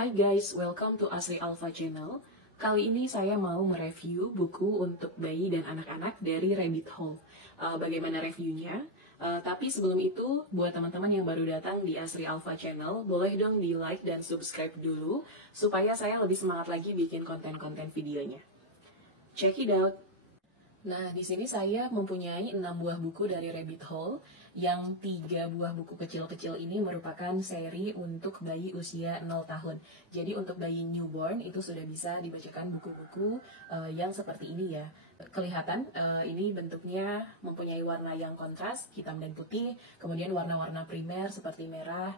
Hai guys, welcome to Asri Alpha Channel. Kali ini saya mau mereview buku untuk bayi dan anak-anak dari Rabbit Hole. Bagaimana reviewnya? Tapi sebelum itu, buat teman-teman yang baru datang di Asri Alpha Channel, boleh dong di like dan subscribe dulu, supaya saya lebih semangat lagi bikin konten-konten videonya. Check it out! Nah, di sini saya mempunyai 6 buah buku dari Rabbit Hole, yang 3 buah buku kecil-kecil ini merupakan seri untuk bayi usia 0 tahun. Jadi untuk bayi newborn itu sudah bisa dibacakan buku-buku yang seperti ini ya. Kelihatan ini bentuknya mempunyai warna yang kontras, hitam dan putih, kemudian warna-warna primer seperti merah,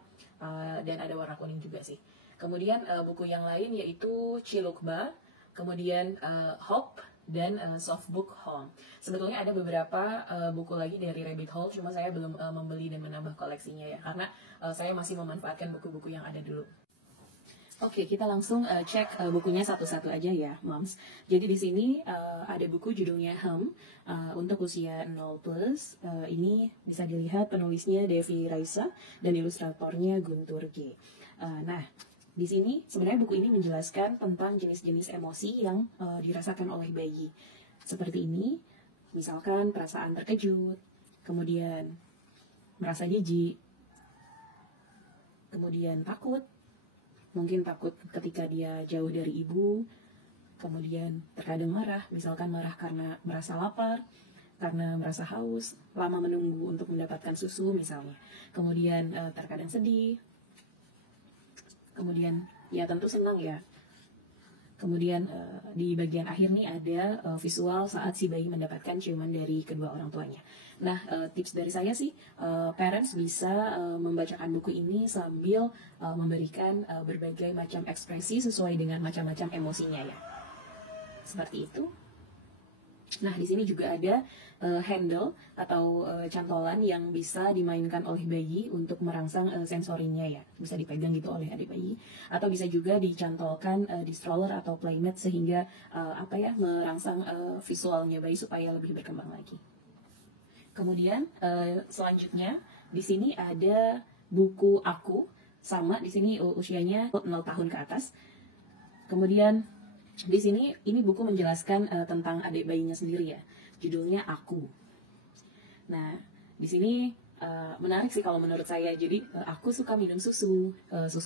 dan ada warna kuning juga sih. Kemudian buku yang lain yaitu Chilukba, kemudian Hope, dan Softbook Home. Sebetulnya ada beberapa buku lagi dari Rabbit Hole, cuma saya belum membeli dan menambah koleksinya ya, karena saya masih memanfaatkan buku-buku yang ada dulu. Oke, kita langsung cek bukunya satu-satu aja ya, Moms. Jadi di sini ada buku judulnya Hum untuk usia 0+. Ini bisa dilihat penulisnya Devi Raisa dan ilustratornya Guntur G. Nah, di sini sebenarnya buku ini menjelaskan tentang jenis-jenis emosi yang dirasakan oleh bayi. Seperti ini, misalkan perasaan terkejut, kemudian merasa jijik, kemudian takut, mungkin takut ketika dia jauh dari ibu, kemudian terkadang marah, misalkan marah karena merasa lapar, karena merasa haus, lama menunggu untuk mendapatkan susu misalnya. Kemudian terkadang sedih, kemudian ya tentu senang ya. Kemudian di bagian akhir nih ada visual saat si bayi mendapatkan ciuman dari kedua orang tuanya. Nah, tips dari saya sih, parents bisa membacakan buku ini sambil memberikan berbagai macam ekspresi sesuai dengan macam-macam emosinya ya. Seperti itu. Nah, di sini juga ada handle atau cantolan yang bisa dimainkan oleh bayi untuk merangsang sensorinya ya. Bisa dipegang gitu oleh adik bayi. Atau bisa juga dicantolkan di stroller atau playmat sehingga merangsang visualnya bayi supaya lebih berkembang lagi. Kemudian selanjutnya di sini ada buku Aku, sama di sini usianya 0 tahun ke atas. Kemudian di sini ini buku menjelaskan tentang adik bayinya sendiri ya. Judulnya Aku. Nah, di sini menarik sih kalau menurut saya. Jadi aku suka minum susu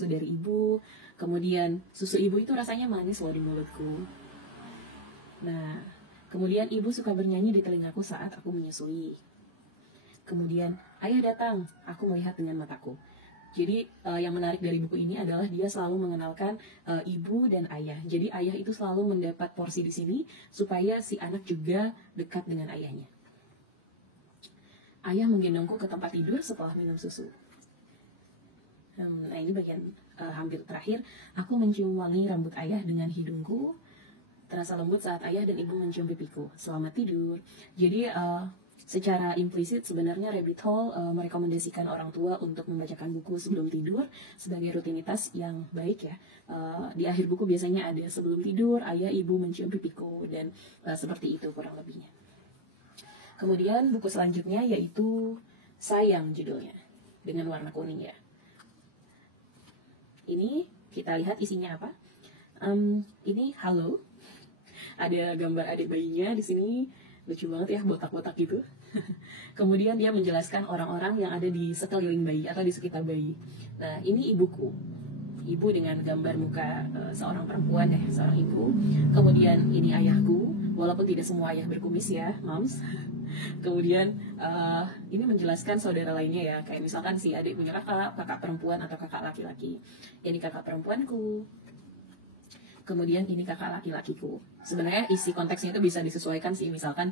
dari ibu. Kemudian susu ibu itu rasanya manis loh di mulutku. Nah, kemudian ibu suka bernyanyi di telingaku saat aku menyusui. Kemudian ayah datang, aku melihat dengan mataku. Jadi yang menarik dari buku ini adalah dia selalu mengenalkan ibu dan ayah. Jadi ayah itu selalu mendapat porsi di sini supaya si anak juga dekat dengan ayahnya. Ayah menggendongku ke tempat tidur setelah minum susu. Nah, ini bagian hampir terakhir. Aku mencium wangi rambut ayah dengan hidungku. Terasa lembut saat ayah dan ibu mencium pipiku. Selamat tidur. Jadi secara implisit sebenarnya Rabbit Hole merekomendasikan orang tua untuk membacakan buku sebelum tidur sebagai rutinitas yang baik ya. Di akhir buku biasanya ada sebelum tidur, ayah ibu mencium pipiku, dan seperti itu kurang lebihnya. Kemudian buku selanjutnya yaitu Sayang judulnya, dengan warna kuning ya. Ini kita lihat isinya apa. Ini halo. Ada gambar adik bayinya di sini. Lucu banget ya, botak-botak gitu. Kemudian dia menjelaskan orang-orang yang ada di sekeliling bayi atau di sekitar bayi. Nah, ini ibuku. Ibu dengan gambar muka seorang perempuan ya, seorang ibu. Kemudian ini ayahku, walaupun tidak semua ayah berkumis ya, moms. Kemudian ini menjelaskan saudara lainnya ya, kayak misalkan si adik punya kakak perempuan atau kakak laki-laki. Ini kakak perempuanku. Kemudian ini kakak laki-lakiku. Sebenarnya isi konteksnya itu bisa disesuaikan sih, misalkan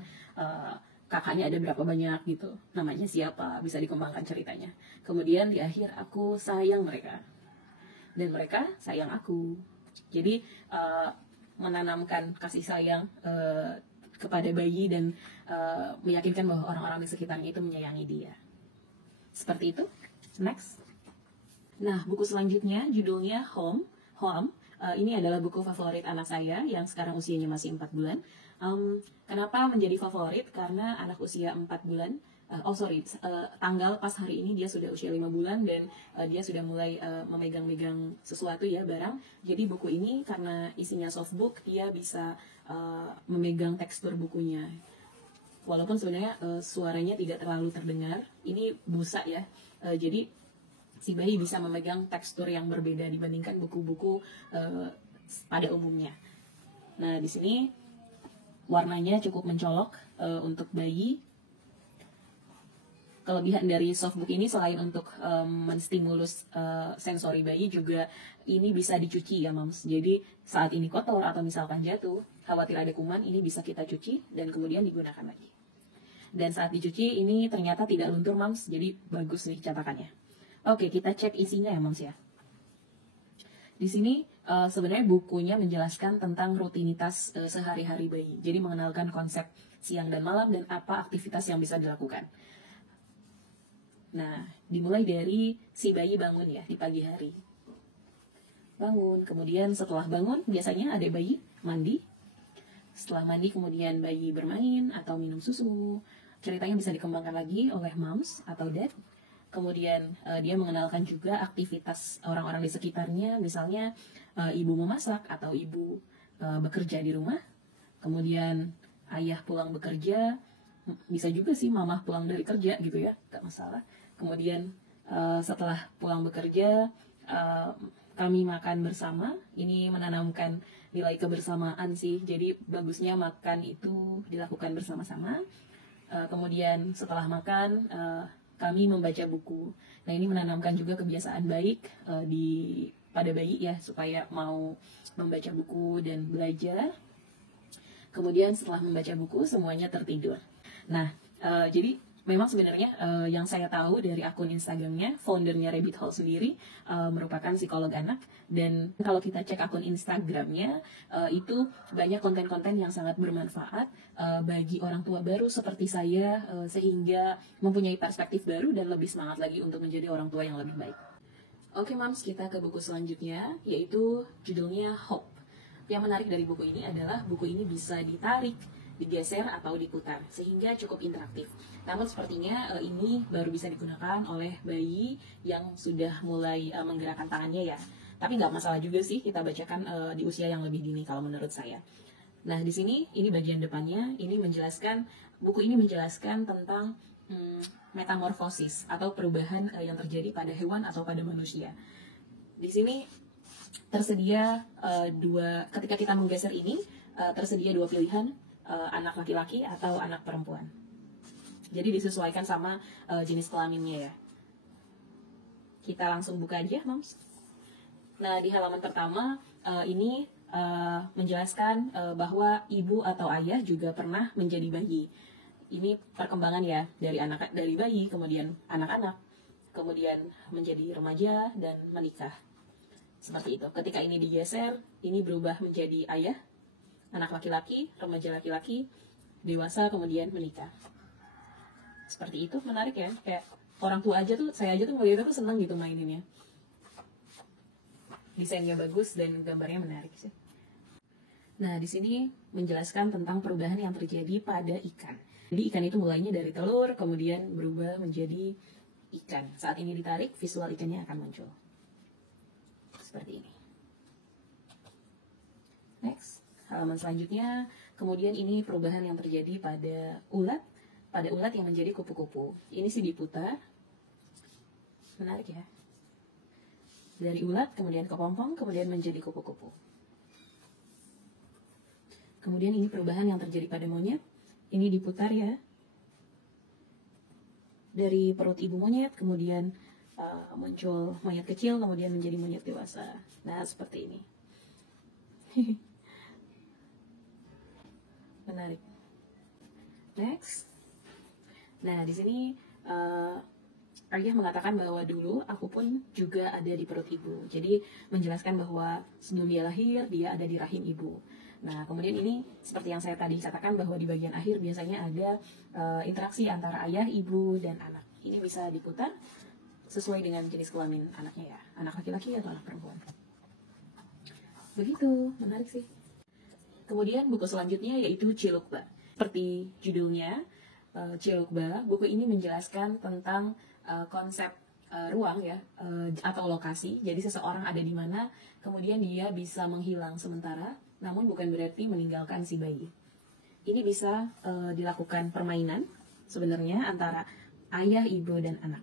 kakaknya ada berapa banyak gitu, namanya siapa, bisa dikembangkan ceritanya. Kemudian di akhir aku sayang mereka, dan mereka sayang aku. Jadi menanamkan kasih sayang kepada bayi dan meyakinkan bahwa orang-orang di sekitarnya itu menyayangi dia. Seperti itu. Next. Nah, buku selanjutnya judulnya Home. Ini adalah buku favorit anak saya yang sekarang usianya masih 4 bulan. Kenapa menjadi favorit? Karena anak usia 4 bulan tanggal pas hari ini dia sudah usia 5 bulan dan dia sudah mulai memegang-megang sesuatu ya, barang. Jadi buku ini karena isinya softbook, dia bisa memegang tekstur bukunya. Walaupun sebenarnya suaranya tidak terlalu terdengar, ini busa ya. Jadi si bayi bisa memegang tekstur yang berbeda dibandingkan buku-buku pada umumnya. Nah, di sini warnanya cukup mencolok untuk bayi. Kelebihan dari softbook ini selain untuk menstimulus sensori bayi, juga ini bisa dicuci ya Mams. Jadi saat ini kotor atau misalkan jatuh, khawatir ada kuman, ini bisa kita cuci dan kemudian digunakan lagi. Dan saat dicuci ini ternyata tidak luntur Mams, jadi bagus nih catakannya. Oke, kita cek isinya ya Mams ya. Di sini sebenarnya bukunya menjelaskan tentang rutinitas sehari-hari bayi. Jadi mengenalkan konsep siang dan malam dan apa aktivitas yang bisa dilakukan. Nah, dimulai dari si bayi bangun ya di pagi hari. Bangun, kemudian setelah bangun biasanya ada bayi mandi. Setelah mandi kemudian bayi bermain atau minum susu. Ceritanya bisa dikembangkan lagi oleh moms atau dad. Kemudian dia mengenalkan juga aktivitas orang-orang di sekitarnya, misalnya ibu memasak atau ibu bekerja di rumah. Kemudian ayah pulang bekerja, bisa juga sih mamah pulang dari kerja gitu ya, gak masalah. Kemudian setelah pulang bekerja, kami makan bersama. Ini menanamkan nilai kebersamaan sih. Jadi bagusnya makan itu dilakukan bersama-sama. Kemudian setelah makan, kami membaca buku. Nah, ini menanamkan juga kebiasaan baik pada bayi ya, supaya mau membaca buku dan belajar. Kemudian setelah membaca buku, semuanya tertidur. Nah, jadi memang sebenarnya yang saya tahu dari akun Instagramnya, foundernya Rabbit Hole sendiri merupakan psikolog anak. Dan kalau kita cek akun Instagramnya, itu banyak konten-konten yang sangat bermanfaat bagi orang tua baru seperti saya, sehingga mempunyai perspektif baru dan lebih semangat lagi untuk menjadi orang tua yang lebih baik. Oke Mams, kita ke buku selanjutnya, yaitu judulnya Hope. Yang menarik dari buku ini adalah buku ini bisa ditarik, digeser atau diputar, sehingga cukup interaktif. Namun sepertinya ini baru bisa digunakan oleh bayi yang sudah mulai menggerakkan tangannya ya. Tapi nggak masalah juga sih kita bacakan di usia yang lebih dini kalau menurut saya. Nah, di sini ini bagian depannya, buku ini menjelaskan tentang metamorfosis atau perubahan yang terjadi pada hewan atau pada manusia. Di sini tersedia ketika kita menggeser ini tersedia dua pilihan, anak laki-laki atau anak perempuan. Jadi disesuaikan sama jenis kelaminnya ya. Kita langsung buka aja, Moms. Nah, di halaman pertama ini menjelaskan bahwa ibu atau ayah juga pernah menjadi bayi. Ini perkembangan ya, dari bayi, kemudian anak-anak, kemudian menjadi remaja dan menikah. Seperti itu. Ketika ini digeser, ini berubah menjadi ayah, anak laki-laki, remaja laki-laki, dewasa, kemudian menikah. Seperti itu, menarik ya. Kayak orang tua aja tuh, saya aja tuh melihatnya tuh senang gitu maininnya. Desainnya bagus dan gambarnya menarik sih. Nah, di sini menjelaskan tentang perubahan yang terjadi pada ikan. Jadi ikan itu mulainya dari telur, kemudian berubah menjadi ikan. Saat ini ditarik, visual ikannya akan muncul. Seperti ini. Next, halaman selanjutnya, kemudian ini perubahan yang terjadi pada ulat yang menjadi kupu-kupu. Ini sih diputar. Menarik ya. Dari ulat, kemudian kepompong, kemudian menjadi kupu-kupu. Kemudian ini perubahan yang terjadi pada monyet. Ini diputar ya. Dari perut ibu monyet, kemudian muncul monyet kecil, kemudian menjadi monyet dewasa. Nah, seperti ini. Menarik. Next. Nah, di sini ayah mengatakan bahwa dulu aku pun juga ada di perut ibu. Jadi menjelaskan bahwa sebelum dia lahir, dia ada di rahim ibu. Nah, kemudian ini seperti yang saya tadi katakan bahwa di bagian akhir biasanya ada interaksi antara ayah, ibu, dan anak. Ini bisa diputar sesuai dengan jenis kelamin anaknya ya. Anak laki-laki atau anak perempuan. Begitu, menarik sih. Kemudian buku selanjutnya yaitu Cilukba. Seperti judulnya, Cilukba. Buku ini menjelaskan tentang konsep ruang ya, atau lokasi. Jadi seseorang ada di mana, kemudian dia bisa menghilang sementara, namun bukan berarti meninggalkan si bayi. Ini bisa dilakukan permainan sebenarnya antara ayah, ibu, dan anak.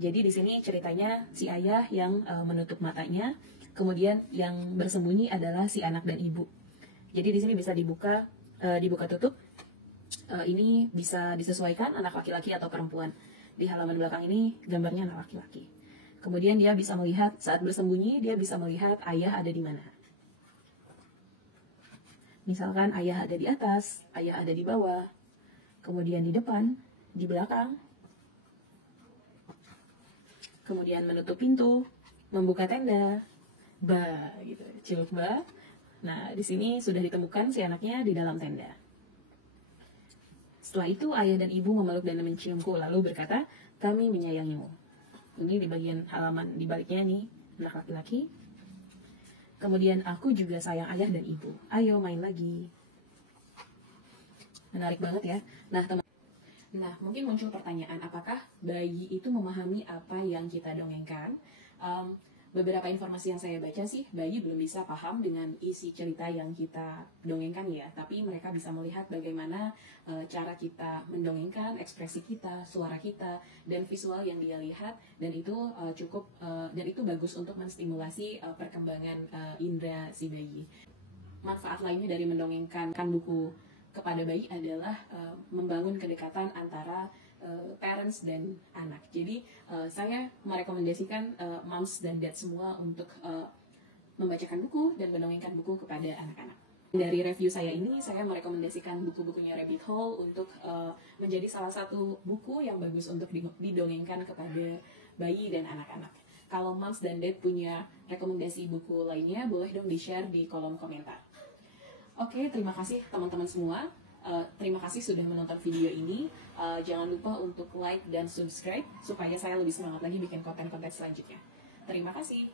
Jadi di sini ceritanya si ayah yang menutup matanya, kemudian yang bersembunyi adalah si anak dan ibu. Jadi di sini bisa dibuka tutup. Ini bisa disesuaikan anak laki-laki atau perempuan. Di halaman belakang ini gambarnya anak laki-laki. Kemudian dia bisa melihat saat bersembunyi, dia bisa melihat ayah ada di mana. Misalkan ayah ada di atas, ayah ada di bawah, kemudian di depan, di belakang, kemudian menutup pintu, membuka tenda, gitu, ciluk ba. Nah, di sini sudah ditemukan si anaknya di dalam tenda. Setelah itu ayah dan ibu memeluk dan menciumku lalu berkata, kami menyayangimu. Ini di bagian halaman di baliknya nih, anak laki-laki. Kemudian aku juga sayang ayah dan ibu. Ayo main lagi. Menarik banget ya. Nah, mungkin muncul pertanyaan, apakah bayi itu memahami apa yang kita dongengkan? Beberapa informasi yang saya baca sih, bayi belum bisa paham dengan isi cerita yang kita dongengkan ya, tapi mereka bisa melihat bagaimana cara kita mendongengkan, ekspresi kita, suara kita, dan visual yang dia lihat, dan itu dan itu bagus untuk menstimulasi perkembangan indera si bayi. Manfaat lainnya dari mendongengkan buku kepada bayi adalah membangun kedekatan antara parents dan anak. Jadi saya merekomendasikan moms dan dad semua untuk membacakan buku dan mendongengkan buku kepada anak-anak. Dari review saya ini, saya merekomendasikan buku-bukunya Rabbit Hole untuk menjadi salah satu buku yang bagus untuk didongengkan kepada bayi dan anak-anak. Kalau moms dan dad punya rekomendasi buku lainnya, boleh dong di-share di kolom komentar. Oke, terima kasih teman-teman semua. Terima kasih sudah menonton video ini. Jangan lupa untuk like dan subscribe supaya saya lebih semangat lagi bikin konten-konten selanjutnya. Terima kasih.